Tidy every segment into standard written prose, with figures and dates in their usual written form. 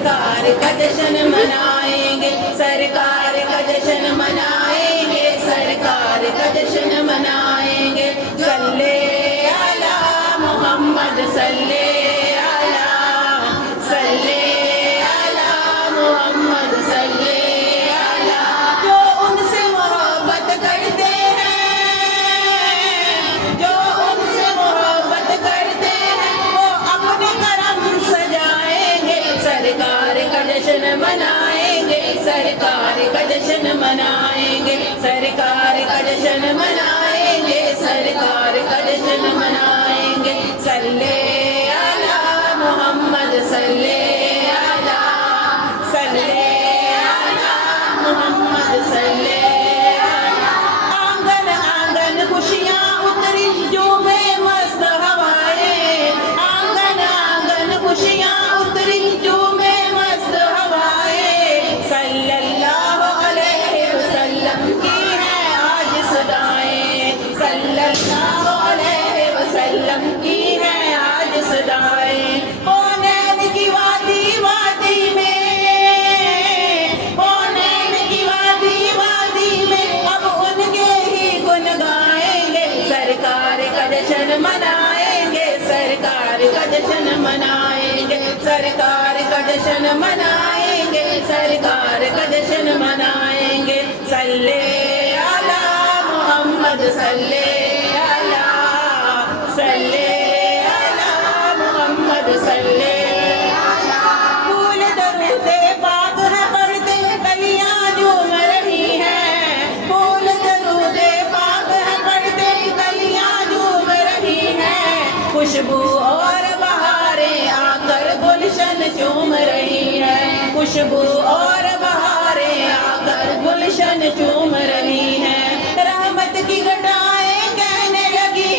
सरकार का जश्न मनाएंगे, सरकार का जश्न मनाएंगे, सरकार का जश्न मनाएंगे। सल्ले अला मोहम्मद सल्ले अला, सल्ले अला मोहम्मद सल्ले अला। जो उनसे मोहब्बत करते हैं, जो उनसे मोहब्बत करते हैं, वो अपने करम सजाएंगे, सरकार का जश्न मनाएंगे, सरकार का जश्न मनाएंगे, सरकार का जश्न मनाएंगे, सरकार का जश्न मनाएंगे। सल्ले अला मोहम्मद सल्ले अला, सल्ले अला मोहम्मद सल्ले अला। आंगन आंगन खुशियाँ उतरी जो बेमस्त हवाएं, आंगन आंगन खुशियाँ उतरी जो बेमस्त हवाएं। सल्लल्लाहु अलैहि वसल्लम की है आज सदाएं, सल्लल्लाहु अलैहि वसल्लम की है आज सदाएं। कौनैन की वादी वादी में, कौनैन की वादी वादी में अब उनके ही गुन गाएंगे, सरकार का जश्न मनाएंगे, सरकार का जश्न मनाएंगे, सरकार का जश्न मनाएंगे, सरकार का जश्न मनाएंगे। सल्ले अला मोहम्मद सल्ले अला, सल्ले अला मोहम्मद सल्ले अला। फूल दरूदे पाक है पढ़ते कलियां झूम रही हैं, फूल दरूदे पाक है पढ़ते कलियां झूम रही हैं। खुशबू और बहारें आकर गुलशन चूम रही हैं, खुशबू और बहारें आकर गुलशन चूम रही हैं। रहमत की घटाएं कहने लगी,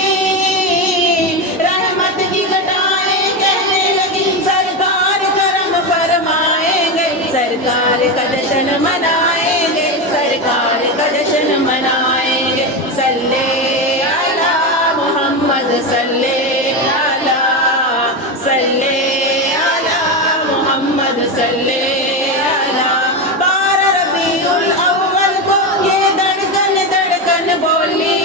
रहमत की घटाएं कहने लगी, सरकार करम फरमाएंगे, सरकार का जश्न मनाएंगे, सरकार का जश्न मनाएंगे। सल्ले अला मोहम्मद सल्ले अला, सल्ले अला मोहम्मद सल्ले अला। 12 रबीउल अव्वल को ये धड़कन धड़कन बोली,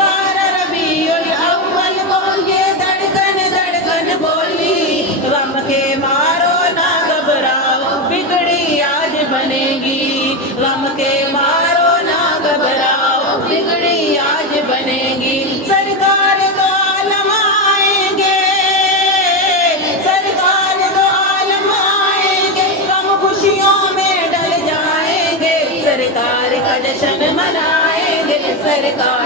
12 रबीउल अव्वल को ये धड़कन धड़कन बोली। गम के मारो ना घबराओ बिगड़ी आज बनेगी, गम के मारो ना घबराओ बिगड़ी आज बनेगी। सरकार दो आलम आएंगे, सरकार दो आलम आएंगे, गम खुशियों में डल जाएंगे, सरकार का जश्न मनाएंगे, सरकार